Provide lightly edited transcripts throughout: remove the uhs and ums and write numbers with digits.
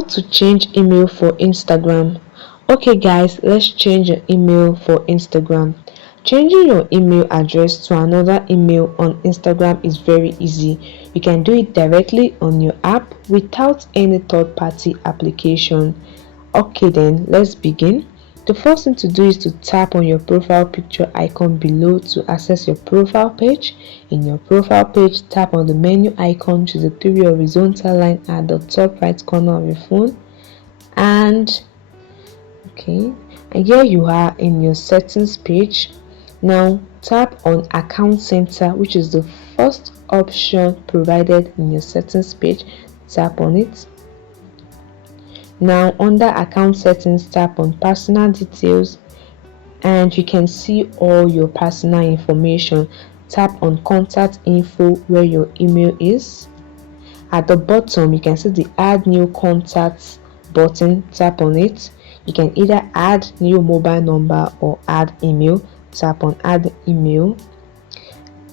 How to change email for Instagram. Okay guys, let's change your email for Instagram. Changing your email address to another email on Instagram is very easy. You can do it directly on your app without any third-party application. Okay then, let's begin. The first thing to do is to tap on your profile picture icon below to access your profile page. In your profile page, tap on the menu icon, which is the three horizontal line at the top right corner of your phone. And here you are in your settings page. Now tap on account center, which is the first option provided in your settings page. Tap on it. Now under account settings, tap on personal details and you can see all your personal information. Tap on contact info where your email is. At the bottom you can see the add new contacts button. Tap on it. You can either add new mobile number or add email. Tap on add email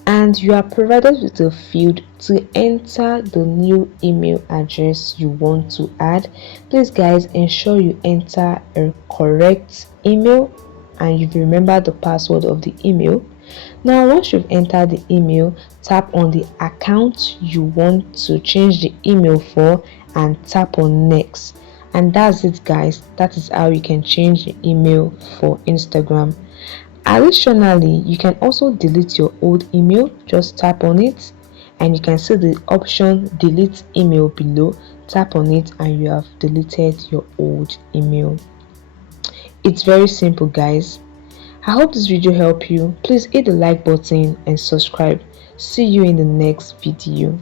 and you are provided with a field to enter the new email address you want to add. Please guys, ensure you enter a correct email and you remember the password of the email. Now once you've entered the email, tap on the account you want to change the email for and tap on next. And that's it guys, that is how you can change the email for Instagram. Additionally, you can also delete your old email. Just tap on it and you can see the option delete email below. Tap on it and you have deleted your old email. It's very simple guys. I hope this video helped you. Please hit the like button and subscribe. See you in the next video.